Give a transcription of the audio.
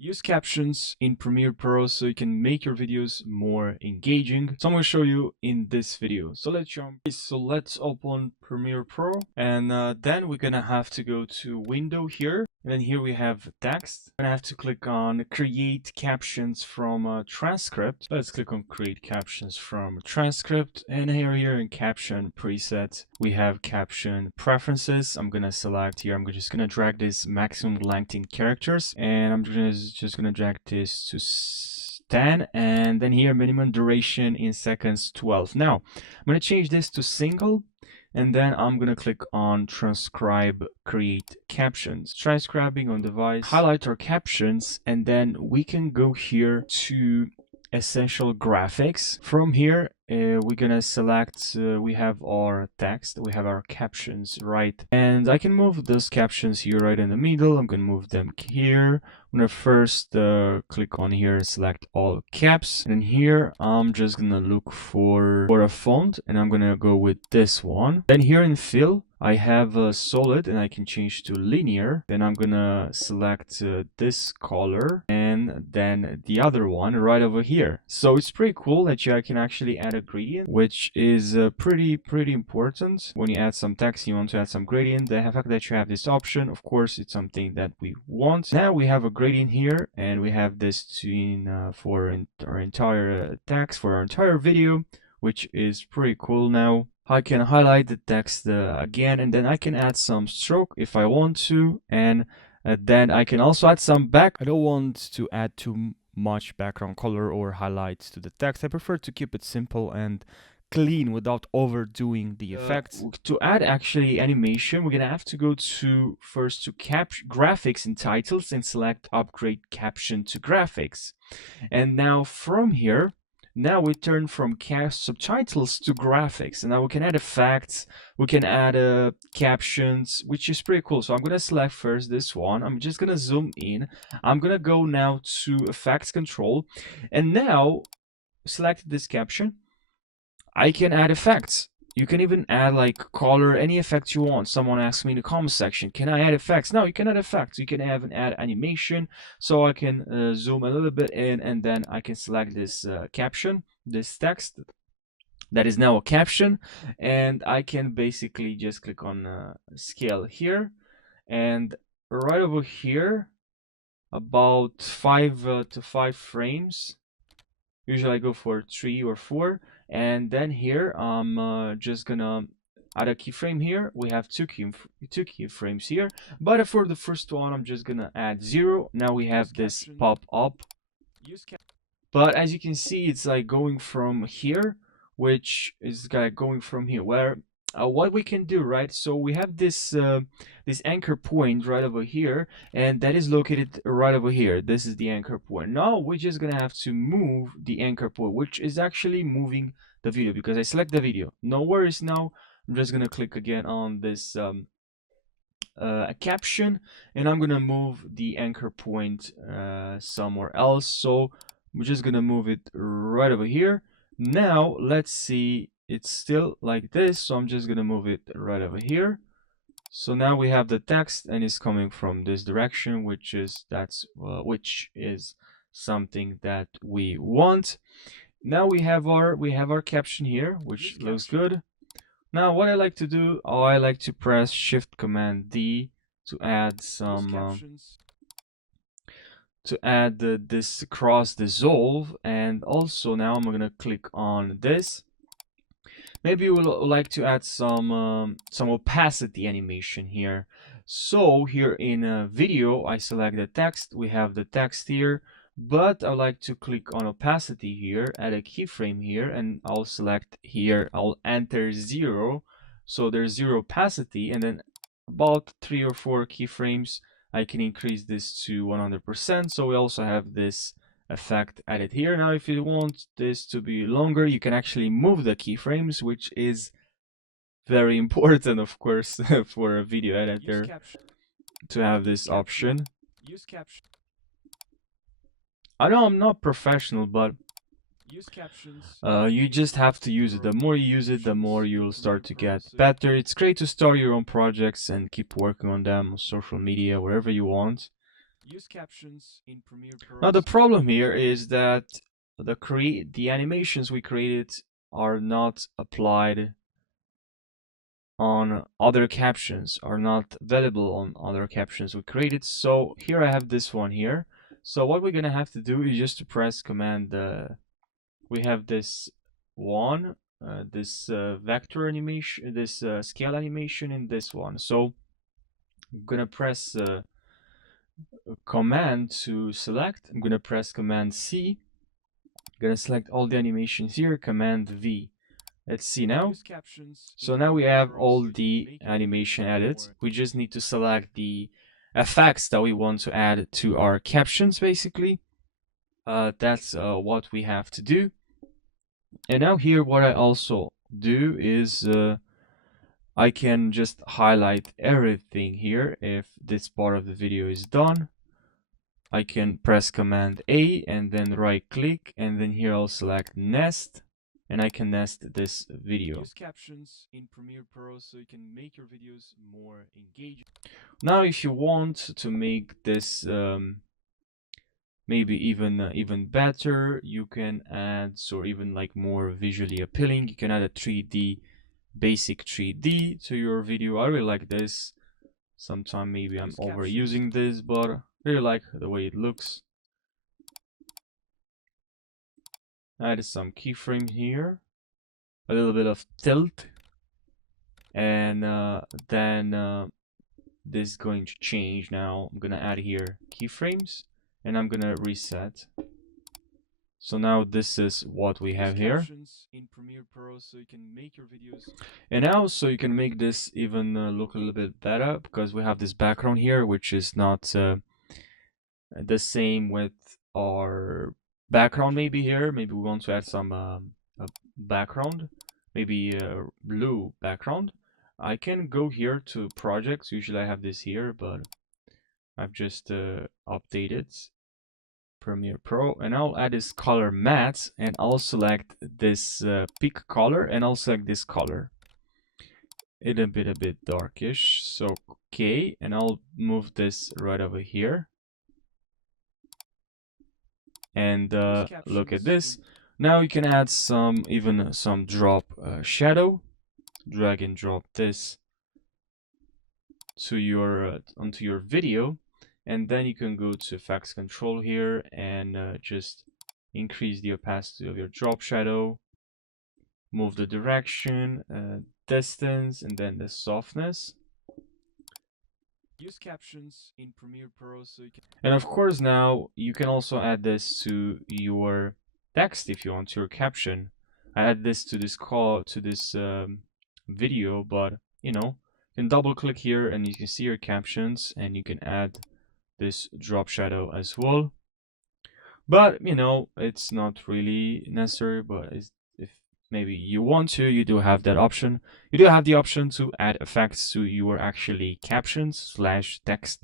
Use captions in Premiere Pro so you can make your videos more engaging. So I'm going to show you in this video. So let's jump. So let's open Premiere Pro, and then we're going to have to go to Window here. And then here we have text. I'm going to have to click on Create Captions from Transcript. Let's click on Create Captions from Transcript. And here in Caption Presets, we have Caption Preferences. I'm going to select here. I'm just going to drag this maximum length in characters. And I'm just going to drag this to 10. And then here, minimum duration in seconds, 12. Now, I'm going to change this to single. And then I'm going to click on Transcribe Create Captions. Transcribing on device, highlight our captions, and then we can go here to Essential Graphics. From here, we're going to select, we have our text, we have our captions, right? And I can move those captions here right in the middle. I'm going to move them here. I'm going to first click on here and select all caps. And here, I'm just going to look for a font, and I'm going to go with this one. Then here in Fill, I have a solid, and I can change to linear. Then I'm going to select this color, and then the other one right over here. So it's pretty cool that I can actually add a gradient, which is pretty important. When you add some text, you want to add some gradient. The fact that you have this option, of course, it's something that we want. Now we have a gradient here, and we have this for our entire text, for our entire video, which is pretty cool. Now I can highlight the text again, and then I can add some stroke if I want to, and then I can also add some back. I don't want to add too much background color or highlights to the text. I prefer to keep it simple and clean without overdoing the effects. To add actually animation, we're gonna have to go to first to graphics and titles and select upgrade caption to graphics. And now from here, now we turn from subtitles to graphics, and now we can add effects, we can add captions, which is pretty cool. So I'm gonna select first this one. I'm just gonna zoom in. I'm gonna go now to effects control, and now select this caption. I can add effects. You can even add like color, any effects you want. Someone asked me in the comment section, can I add effects? No, you can add effects. You can even add animation. So I can zoom a little bit in, and then I can select this caption, this text. That is now a caption, and I can basically just click on scale here, and right over here, about 5 to 5 frames. Usually I go for 3 or 4, and then here I'm just gonna add a keyframe here. We have two keyframes here, but for the first one I'm just gonna add 0. Now we have this pop up, but as you can see, it's like going from here, which is going from here, where what we can do, right? So we have this this anchor point right over here, and that is located right over here. This is the anchor point. Now we're just gonna have to move the anchor point, which is actually moving the video, because I select the video. No worries. Now I'm just gonna click again on this caption, and I'm gonna move the anchor point somewhere else. So we're just gonna move it right over here. Now let's see, it's still like this, so I'm just gonna move it right over here. So now we have the text, and it's coming from this direction, which is something that we want. Now we have our caption here, which looks good. Now what I like to do, I like to press Shift Command D to add some this cross dissolve, and also now I'm gonna click on this. Maybe you would like to add some opacity animation here. So here in video, I select the text. We have the text here, but I like to click on opacity here, add a keyframe here, and I'll select here. I'll enter 0, so there's 0 opacity, and then about 3 or 4 keyframes, I can increase this to 100%. So we also have this effect added here. Now if you want this to be longer, you can actually move the keyframes, which is very important, of course, for a video editor to have this option. I know I'm not professional, but you just have to use it. The more you use it, the more you'll start to get better. It's great to start your own projects and keep working on them on social media, wherever you want. Now the problem here is that the animations we created are not applied on other captions, are not available on other captions we created. So here I have this one here. So what we're gonna have to do is just to press command. We have this one, this vector animation, this scale animation in this one. So I'm gonna press command to select. I'm gonna press command C. I'm gonna select all the animations here, command V. Let's see now. So now we have all the animation added. We just need to select the effects that we want to add to our captions, basically. That's what we have to do. And now here, what I also do is I can just highlight everything here. If this part of the video is done, I can press command A and then right click, and then here I'll select nest, and I can nest this video. Use captions in Premiere Pro so you can make your videos more engaging. Now if you want to make this maybe even better, you can add, or even like more visually appealing, you can add a 3D, basic 3D to your video. I really like this. Sometime maybe I'm overusing this, but I really like the way it looks. Add some keyframe here, a little bit of tilt, and then this is going to change. Now I'm gonna add here keyframes, and I'm gonna reset. So now this is what we have here. In Premiere Pro so you can make your videos. And now so you can make this even look a little bit better, because we have this background here which is not the same with our background. Maybe here, maybe we want to add some a background, maybe a blue background. I can go here to projects. Usually I have this here, but I've just updated Premiere Pro, and I'll add this color matte, and I'll select this peak color, and I'll select this color. It's a bit darkish, so okay, and I'll move this right over here. And look at this. Now you can add some drop shadow. Drag and drop this to your onto your video, and then you can go to effects control here and just increase the opacity of your drop shadow, move the direction, distance, and then the softness. Use captions in Premiere Pro so you can. And of course now you can also add this to your text if you want, your caption. I add this to this video, but you know, you can double click here and you can see your captions, and you can add this drop shadow as well. But you know, it's not really necessary, but if maybe you want to, you do have that option. You do have the option to add effects to your actually captions / text.